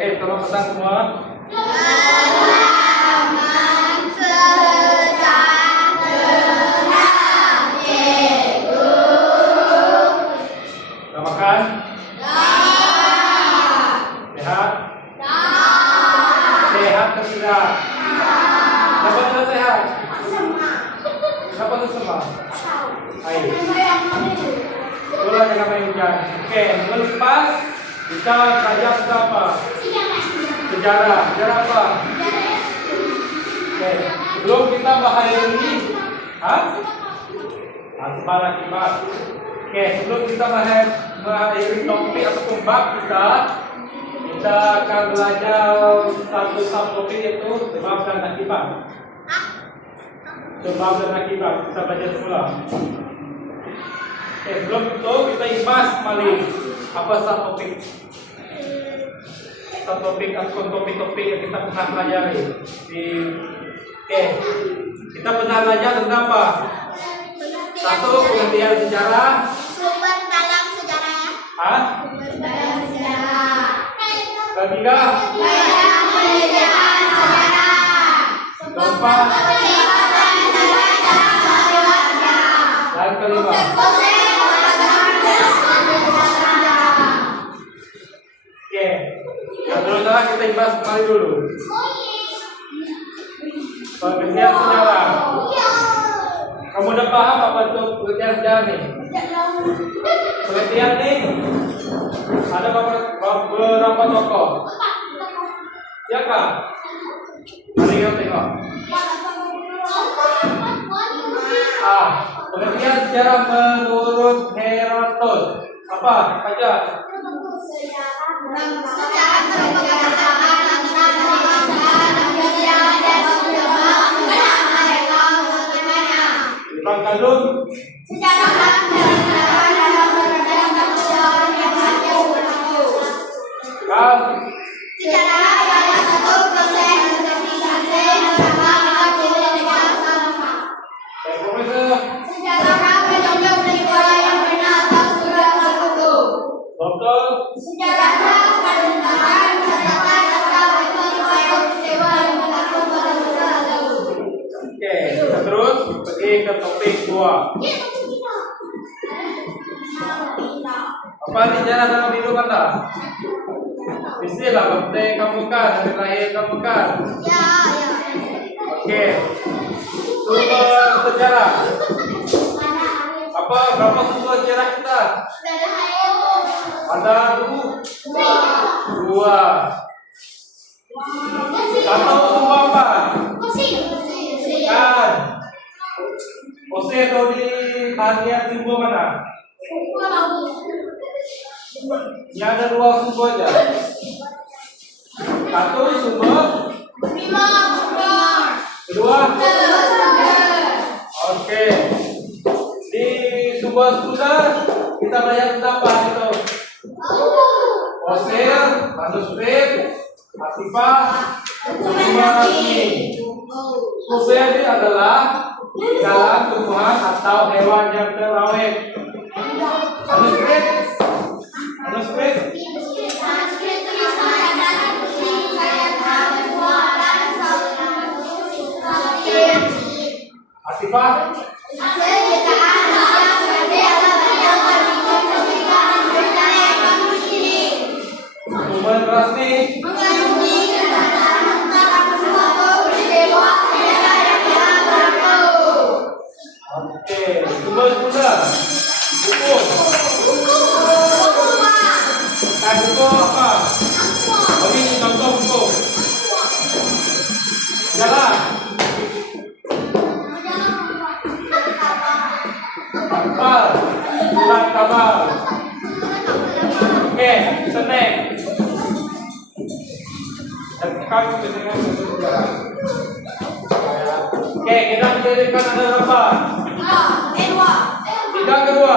Oke, tolong pesan semua. Udah makan? Sehat? Sehat atau tidak? Siapa sudah sehat? Siapa tuh semua? Ayo. Itulah jangan main hujan. Oke, melepas kita belajar apa? Sejarah. Sejarah apa? Oke, sebelum kita mengakhiri, sebarang kipas. Oke, sebelum kita mengakhiri topik atau bab kita akan belajar satu subtopik yaitu sebab dan akibat. Sebab dan akibat kita belajar semula. Oke, sebelum itu kita imbas kembali apa subtopik. Subtopik atau topik-topik yang kita pernah pelajari. Oke, kita pernah belajar tentang apa? Satu, pengertian sejarah. Sumber dalam sejarah. Sumber dalam sejarah. Ketiga, penelitian sejarah. keempat, dan kelima. Oke, terus kita imbas kembali dulu. Pengertian sejarah. Kamu udah paham apa itu pengertian sejarah nih? Pengertian nih ada beberapa tokoh. Siapa? Mari kita tengok. Pengertian sejarah menurut Herodotus. Apa? Baca. Bang Kalun. Terus pergi ke topik 2. Apa sejarah dalam hidup Anda? Istilah penting kamu kan, dari lahir kamu kan. Oke. Sumber sejarah. Berapa sumber sejarah kita? Ada 2. Satu sumber apa? Kan. Fosil atau di bagian sumber mana? Ini ada 2 sumber aja. Satu sumber. Kedua. Oke. Di sumber kita belajar tentang apa itu? Fosil, manuskrip, artefak, sumber resmi. Fosil ini adalah tinggalan tumbuhan atau hewan yang terawet. Manuskrip artefak sumber resmi oke sumber buku apa? Bagi contoh buku jalan surat kabar. Oke, snack. Oke, kita menjadikan ada berapa? 3 kedua.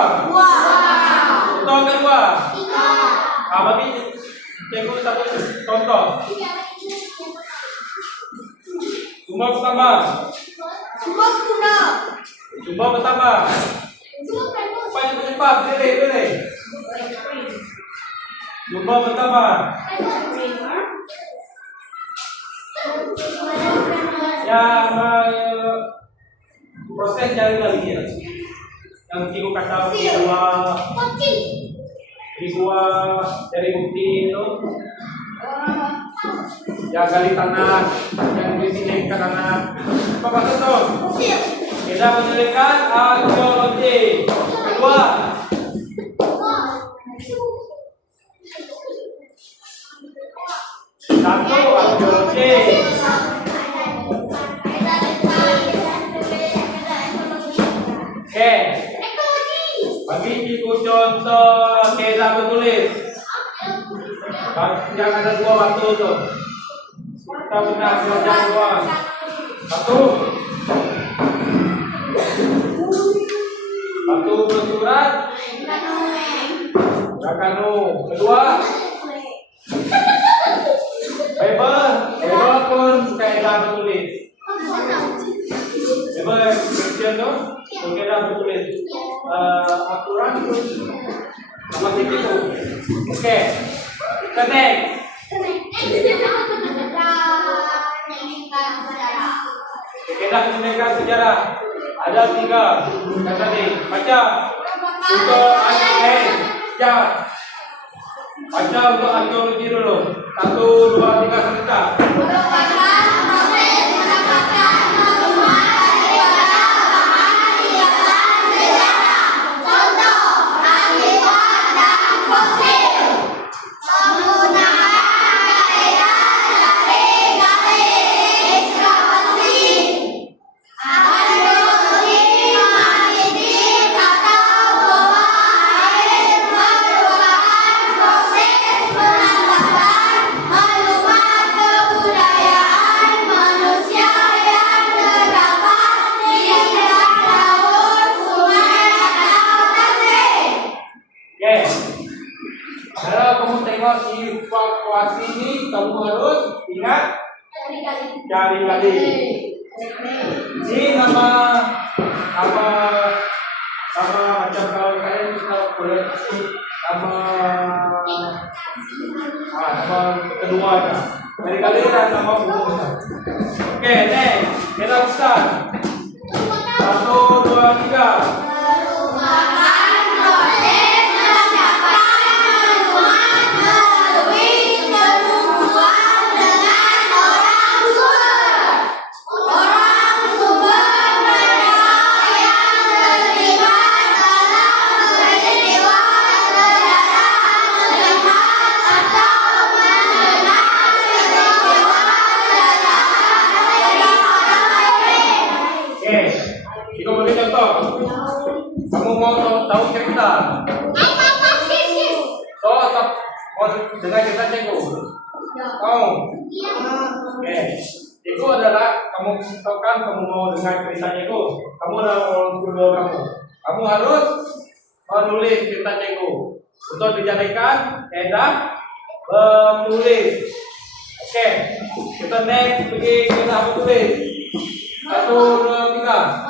Contoh kedua. Bagi tengok satu contoh. Sumber pertama. Cepat, pilih. Coba pertama. Ya, proses jari lagi ya. Yang tiga kata dua dari bukti itu. Ya gali tanah, yang di sini ke tanah. Apa maksud tuh? Kita menyelesaikan arkeologi. Kedua. Satu arkeologi. Oke. Bagi ibu contoh kita bertulis. Yang ada dua batu tuh. Kita benar belajar dua. Satu. Batu bersurat. Rakanu. Kedua. Bible pun kaidah bertulis. Bible Christian tuh kaidah bertulis. Aturan pun sama itu. Oke. Connect. Kita mendengar sejarah. Ada tiga. Kata nih, baca. Untuk ya. Baca untuk arkeologi dulu. 1, 2, 3 sebentar. Evakuasi ini kamu harus ingat kali-kali. Ini nama macam kalau kalian kita boleh nama kedua aja. Kali-kali dan nama umum. Oke, next kita start. 1, 2, 3. Kita beri contoh. Kamu mau tahu cerita? Mau dengar cerita Ceko? Mau? Oke. Ceko adalah kamu kan kamu mau dengar cerita Ceko. Kamu adalah orang tua kamu. Kamu harus menulis cerita Ceko untuk dijadikan kaidah menulis. Oke. Kita next pergi kita tulis. 1, 2, 3.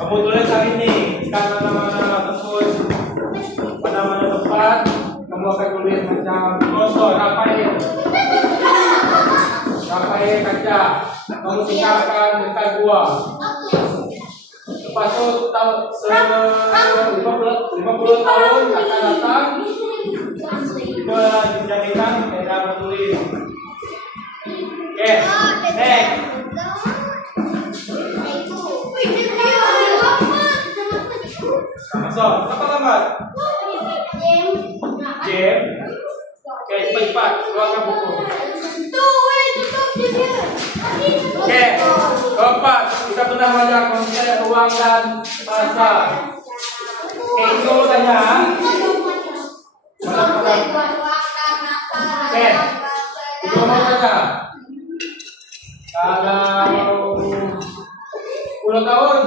Kamu tulis hari ini kan mana-mana tempat kamu akan tulis macam contoh Rafael kaca kamu tinggalkan dekat gua. Lepas itu 50 tahun akan datang itu dijadikan beda bertulis. Oke, next. Masuk, apa lambat? Jam. Oke, cepat, keluarkan buku. Oke, keempat, kita pernah belajar konsep ruang dan masa. Oke, itu tanya. Oke, itu umurnya? Kalau 10 tahun?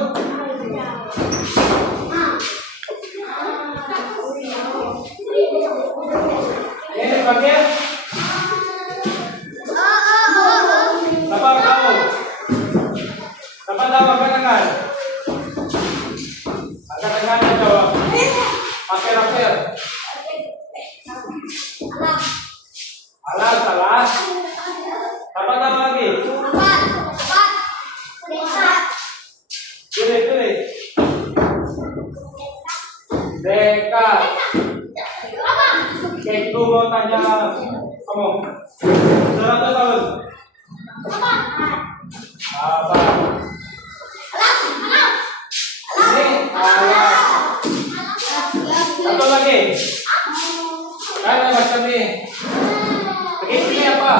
Ini dipakai? Berapa tahun? Berapa tahun angkat tangan? Angkat tangan dan jawab. Pakai rapir. Alas, alas. Berapa tahun lagi? Tulis. Dekat. Oke, itu mau tanya kamu. 100 tahun. Apa? Ini alas. Satu lagi. Kan macam ni. Begini apa?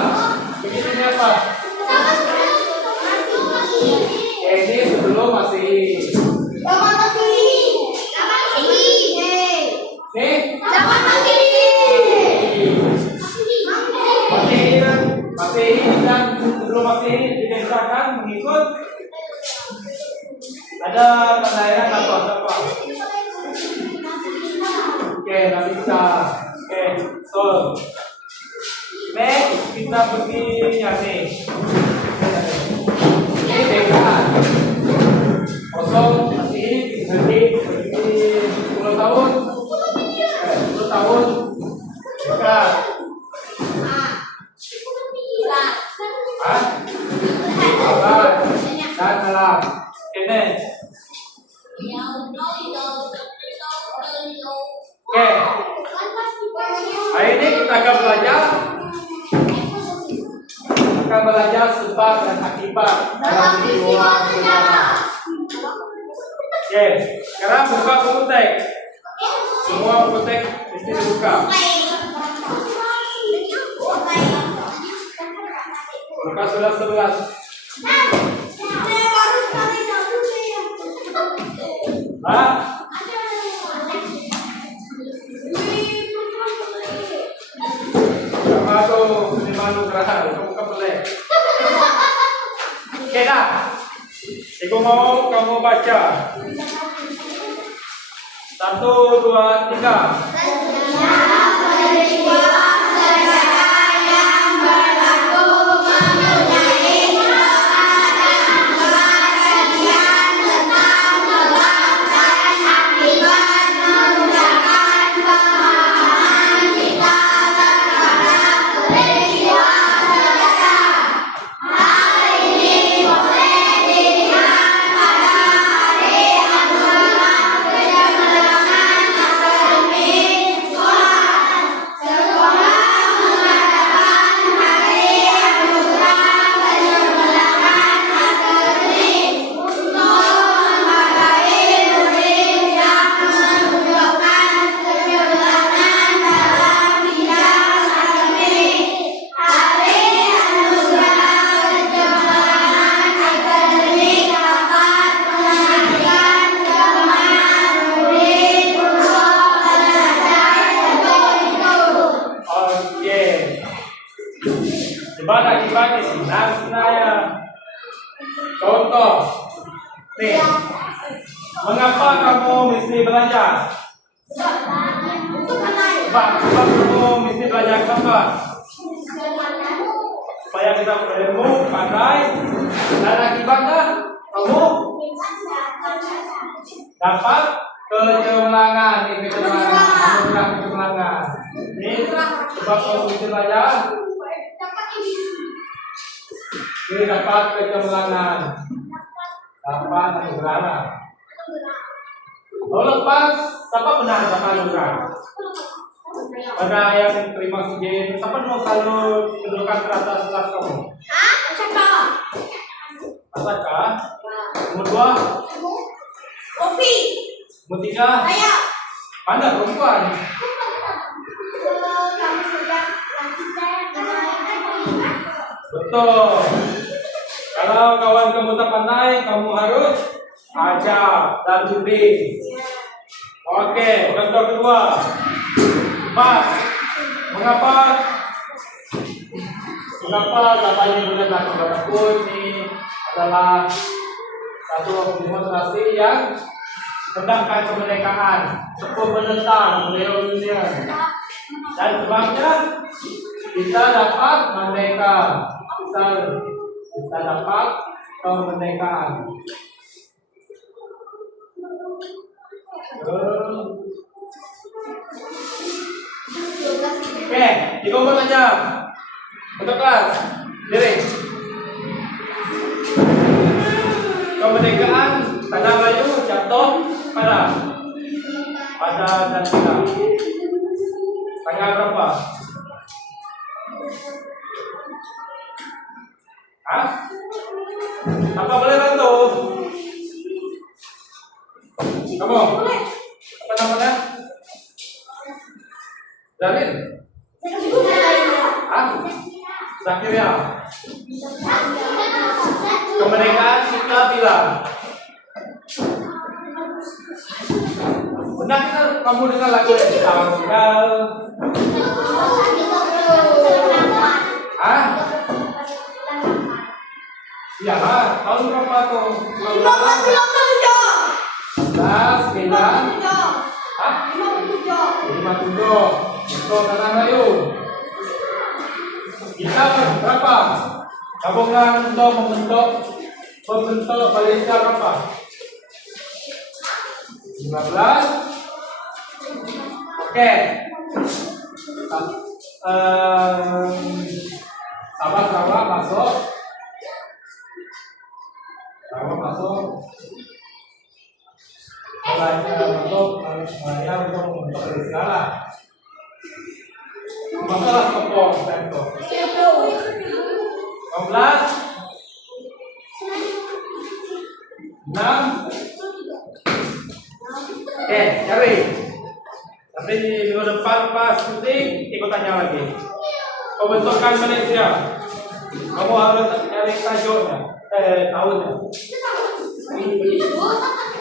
Begini apa? Ini sebelum masih. Nih. Masih dan sebelum masih didesakan mengikut ada tandairan atau apa? Oke, nggak bisa. Oke, betul. Next kita pergi yang nih. Ini dekat. Kosong masih berhenti 10 tahun. 10 tahun. Dekat. Dan dalam ini. Oke. Hari ini kita akan belajar sebab dan akibat dalam peristiwa sejarah. Oke, sekarang buka buku teks. Semua buku teks mesti dibuka. Buka surat 11. Hah? Sama tuh 5 nugraha, kamu boleh. Oke dah. Ibu mau kamu baca. 1, 2, 3. Akibat sebenarnya contoh nih, mengapa kamu mesti belajar? Sebab kamu mesti belajar apa? Supaya kita berilmu, pandai, dan akibatnya kamu dapat kecemerlangan. Ini kecemerlangan. Ini sebab kamu mesti belajar. Ini dapat kecemerlangan, dapat anugerah. Lalu lepas, siapa benar dapat anugerah? Pada yang terima sejen, siapa mau selalu kedudukan teratas kelas kamu? Asaka. Nomor 2? Kopi. Nomor 3? Saya. Anda perempuan. Betul. Kalau kawan kamu tak pandai, kamu harus ajar dan bimbing. Oke, contoh kedua. Mengapa Mengapa katanya bulan tersebut ini adalah satu demonstrasi yang tentang kemerdekaan, cukup menentang kolonial, dan sebabnya kita dapat merdeka, kita dapat kemerdekaan. Oke, dikumpul aja untuk kelas. Diri. Kemerdekaan Tanah Melayu jatuh pada dan kita. Tanggal berapa? Hah? Apa boleh bantu? Kamu? Apa namanya? Zarin? Hah? Zakiria? Kemerdekaan kita bilang. Benar kan kamu dengar lagu yang tanggal? Hah? Iya, tahun berapa tuh? 57. 9. Hah? 57. Itu Tanah Melayu. Kita berapa? Gabungan untuk membentuk Malaysia berapa? 15. Oke. Sahabat masuk. Semuanya untuk membentuk Malaysia lah. Masalah topong tentu. 15. 6. Oke, cari. Nanti di minggu depan pas syuting ikut tanya lagi. Pembentukan Malaysia. Kamu harus cari tajuknya, tahunnya.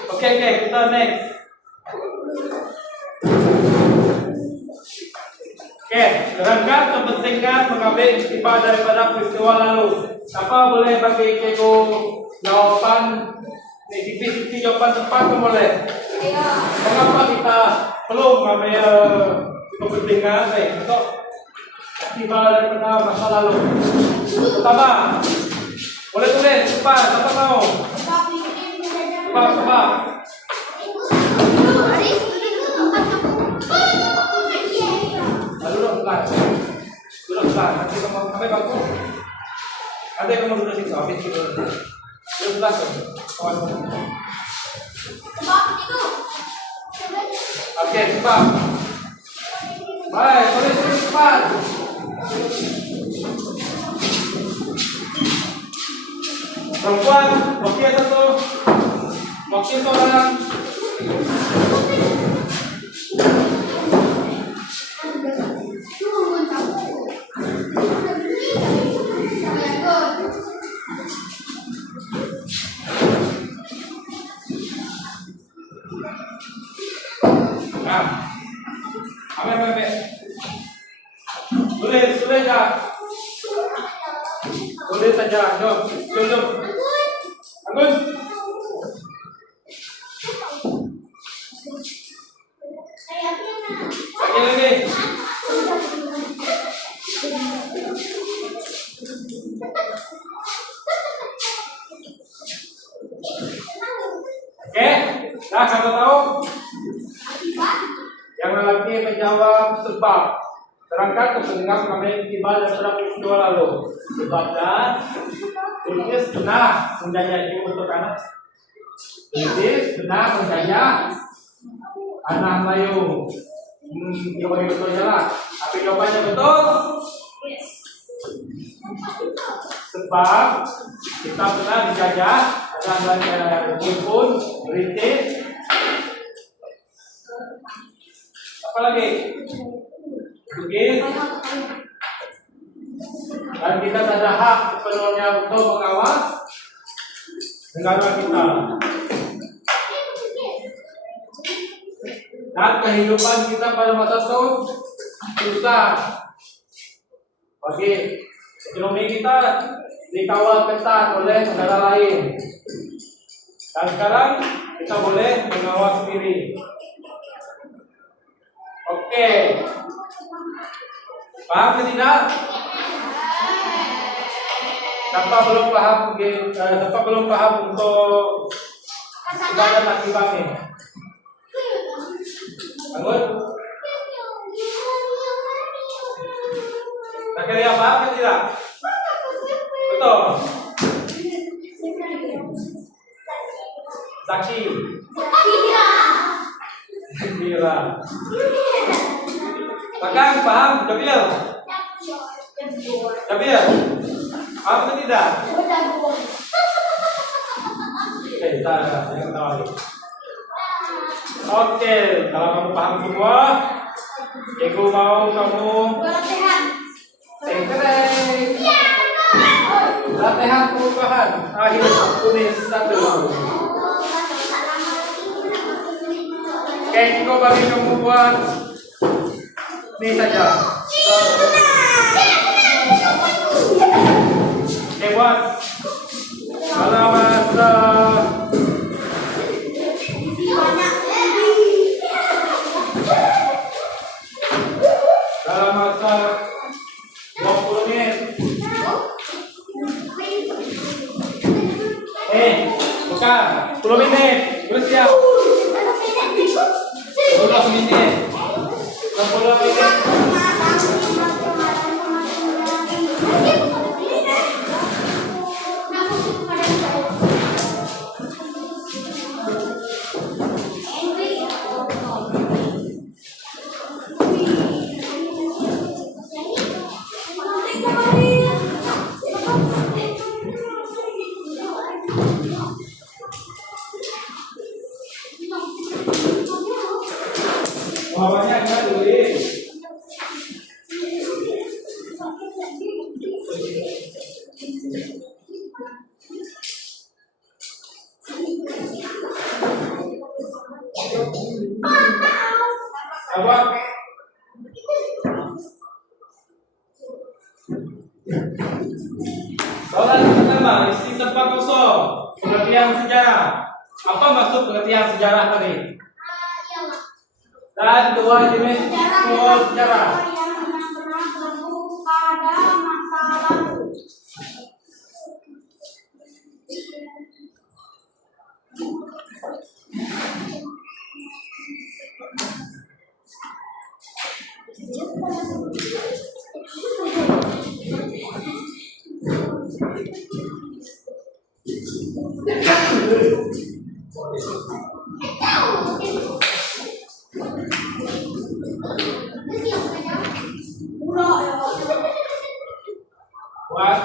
Oke, kita next. Oke, terangkan kepentingan mengambil istimewa daripada peristiwa lalu. Apa boleh bagi Cikgu jawaban? Di jawaban tepat boleh. Mengapa kita perlu mengambil kepentingan untuk istimewa daripada masa lalu? Pertama, boleh tulis cepat. Siapa tahu? Cepat. Duduk pelan. Nanti kamu sampai bangku. Nanti kamu duduk situ. Habis itu. Duduk pelan. Kawan. Oke, cepat. Baik, boleh cepat. Perempuan, wakil satu. Wakil seorang. Ambil. Tulis dah. Tulis saja. Jom. Anggun. Lagi. Oke, dah kamu tahu? Yang lelaki menjawab sebab. Terangkan kepentingan mengambil istimewa daripada peristiwa lalu. Sebabnya tulis benar menjajah untuk anak. Tulis benar menjajah anak Melayu. Jawabannya betulnya lah. Tapi jawabannya betul. Sebab kita pernah dijajah dengan belanja Jepun, British. Apa lagi? Portugis. Dan kita ada hak sepenuhnya untuk mengawas negara kita. Dan kehidupan kita pada masa itu susah bagi Ekonomi kita dikawal ketat oleh negara lain. Dan sekarang kita boleh mengawal sendiri. Oke. Paham atau tidak? Siapa belum paham untuk ibadah akibat ini? Bangun. Zakaria paham atau tidak? Betul. Zaki. Zakira. Kakak paham? Jabil. Jabil. Paham atau tidak? Jangan ketawa lagi. Oke, kalau kamu paham semua, Ibu mau kamu latihan perubahan. Akhir tulis 1. Oke, cukup bagi kamu buat ini saja. Oke, buat halaman dalam masa 20 menit. Buka 10 menit. Bersiap. 10 menit. 60 menit. Bawahnya kita tulis. Apa? Soalan pertama, isi tempat kosong. Pengertian sejarah. Apa maksud pengertian sejarah tadi? Dan 2 jenis sejarah. Buat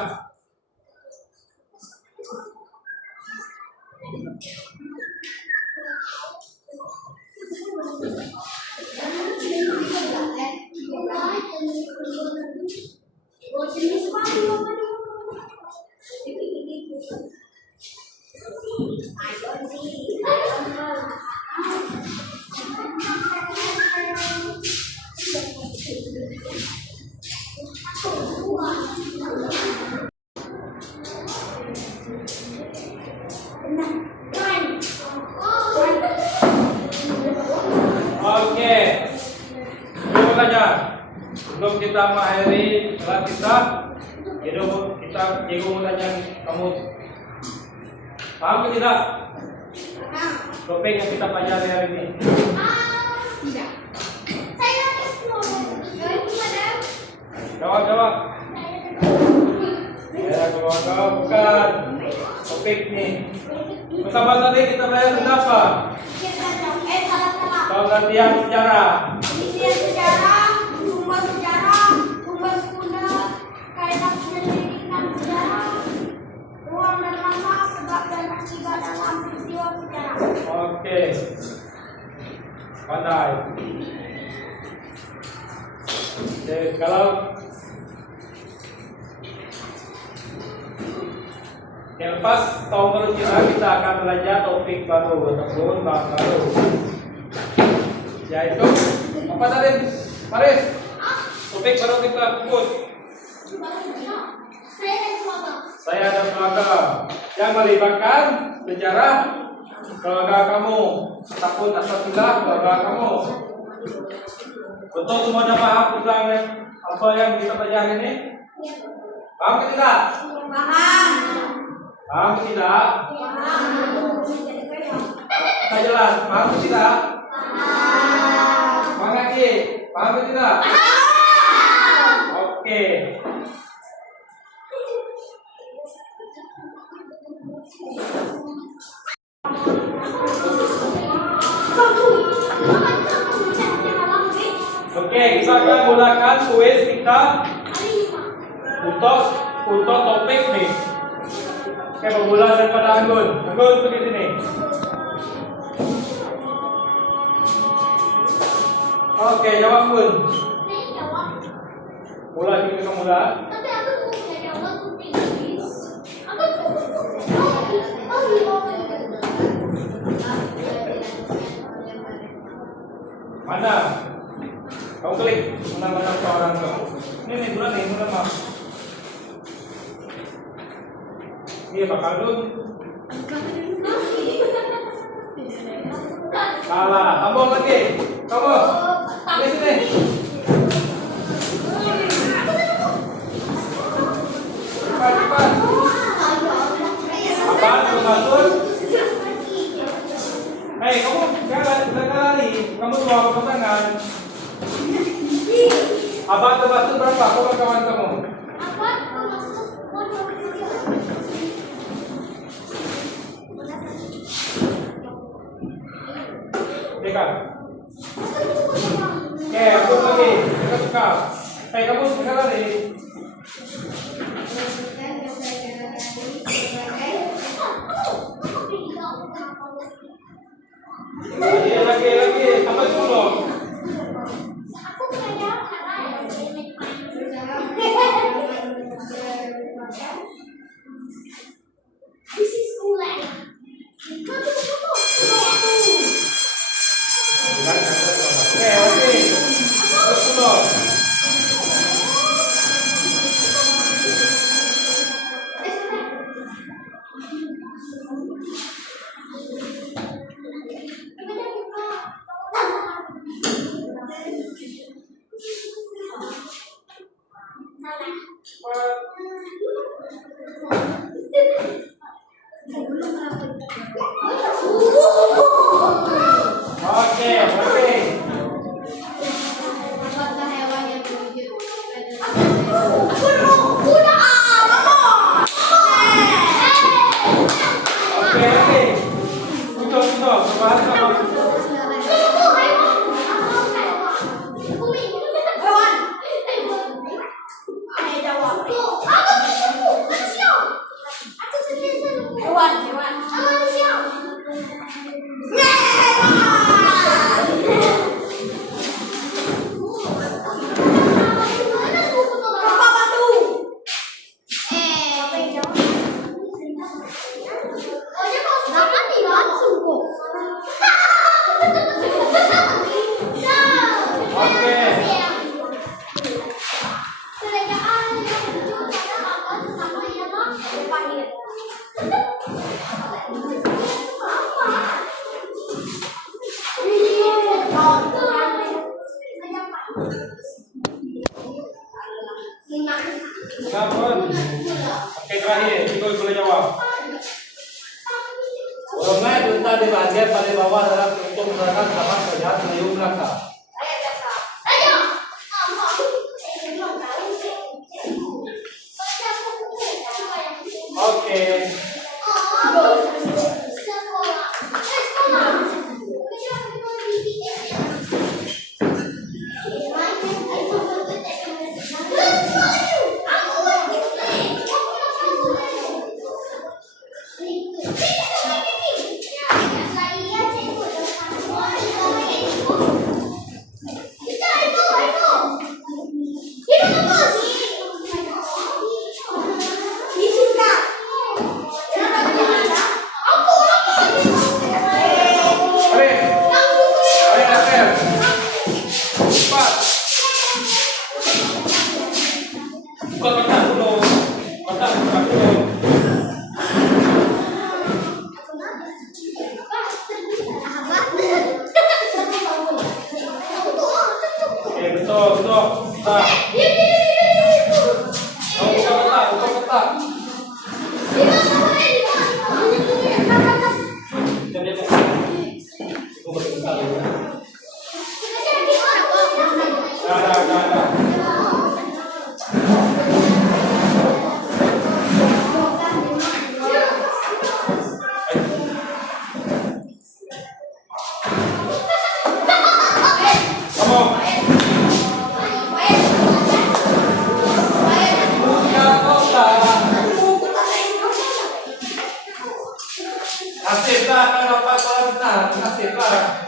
oke. Dulu saja. Sebelum kita mengakhiri kelas kita, Ibu mau tanya kamu, paham atau tidak? Topik yang kita pelajari hari ini. Tidak. Saya Jawab. Ya, kalau bukan topik nih. Pertama tadi kita belajar tentang apa? Pengertian sejarah. Sumber sejarah, sumber kuda, kaitan penyelidikan sejarah, ruang dan lama, sebab dan akibat dalam peristiwa sejarah. Oke. Pandai. Oke, kalau yang lepas tahun baru kita akan belajar topik baru ataupun bahas baru, yaitu apa tadi, Paris? Topik baru kita fokus Saya ada keluarga yang melibatkan sejarah keluarga kamu ataupun asal-usul keluarga kamu. Betul semuanya paham tentang apa yang kita pelajari ini? Paham ke tidak? Paham. Paham ke tidak? Kita jelas, paham ke tidak? Paham lagi? Paham ke tidak? Oke. Oke, kita akan menggunakan kuis kita untuk topik nih. Oke, bermula daripada Anggun. Anggun pergi sini. Oke, jawab Anggun. Mulai kita mula. Tapi aku punya jawab untuk Inggris. Mana? Kamu klik mana orang kamu. Ini bulan maaf. Ini bakal dulu. Salah, tambah lagi. Kamu. Di sini. Cepat. Apaan kamu masuk? Hei, kamu jangan lari. Kamu bawa ke tangan. Abang termasuk berapa? Kawan kamu? Dekat. Oke, aku lagi. Dekat suka. Hei, kamu suka lari? Lagi. Sampai dulu. This is cool. Oke. Terus. Oke, terakhir, Iko boleh jawab. Sungai Dunta di bagian paling bawah adalah untuk menggunakan sama penjahat meniup belakang. Oke. Nasib lah kalau dapat sekolah benar, nasib lah.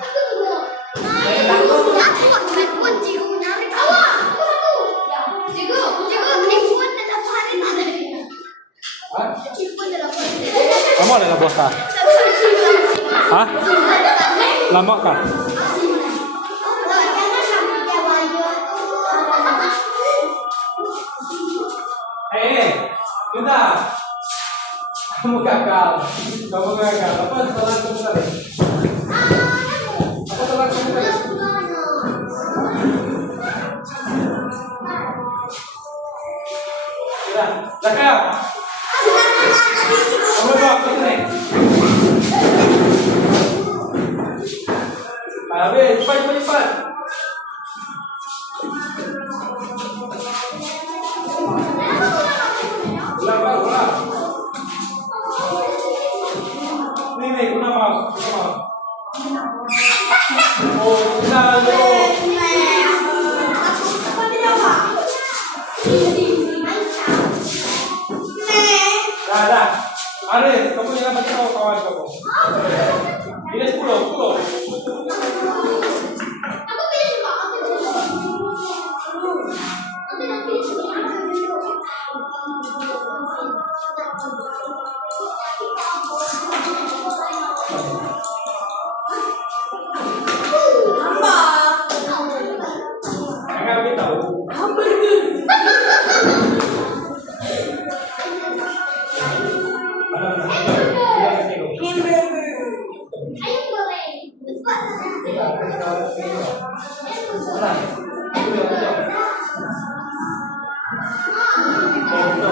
Kamu adalah bos ah? Hah? Lama kah? Kita. Kamu gagal. Kamu gagal. Apa kesalahan kamu tadi? Apa kesalahan kamu tadi? Sudah. Jaga. Kamu bawa ke sini. Habis, cepat. Ulang. Nih, guna mau. Oh, bisa lo. Dah. Arif, kamu jangan bagi tahu kawan kamu. Ini 10. Jangan bagi tahu.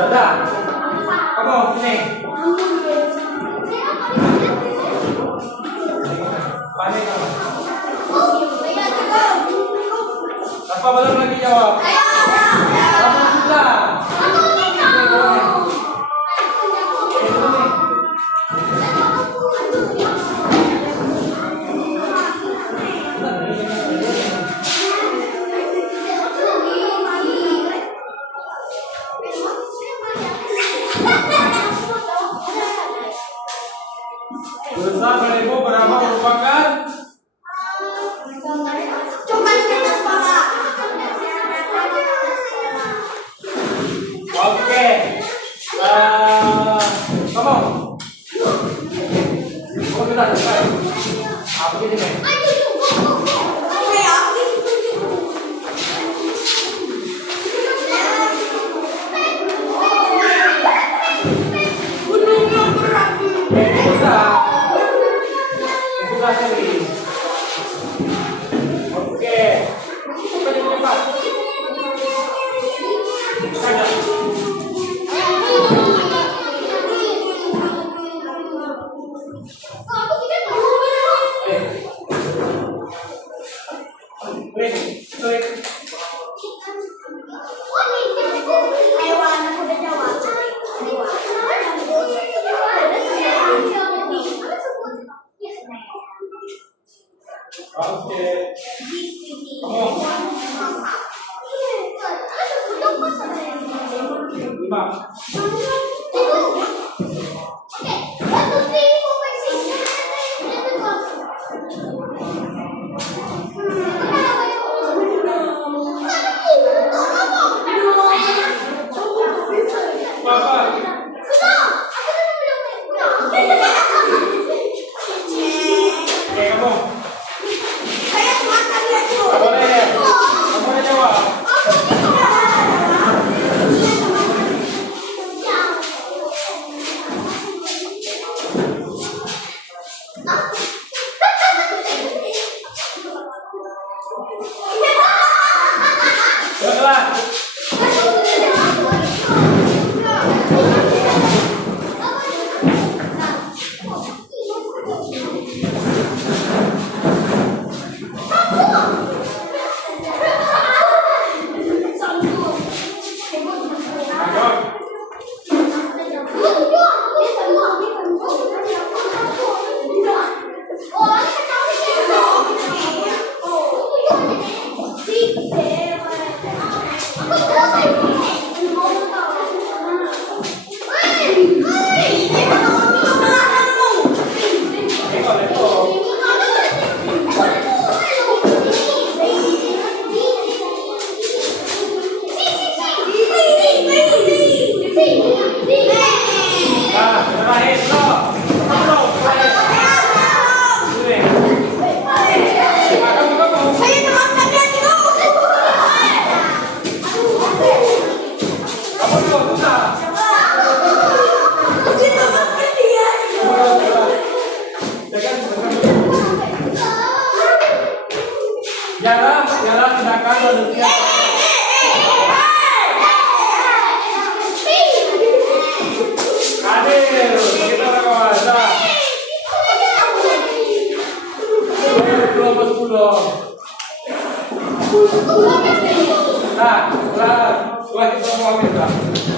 Dah. Kamu sini. Panik kamu. Apa belum lagi jawab? Kamu sudah. Berusaha beribu berapa merupakan oke. Kamu sudah selesai. Apa ini? Oke. Cepat. Ada dunia. Adil, kita kawan. Dah. Pulau. Nah, dua kita mau ambil.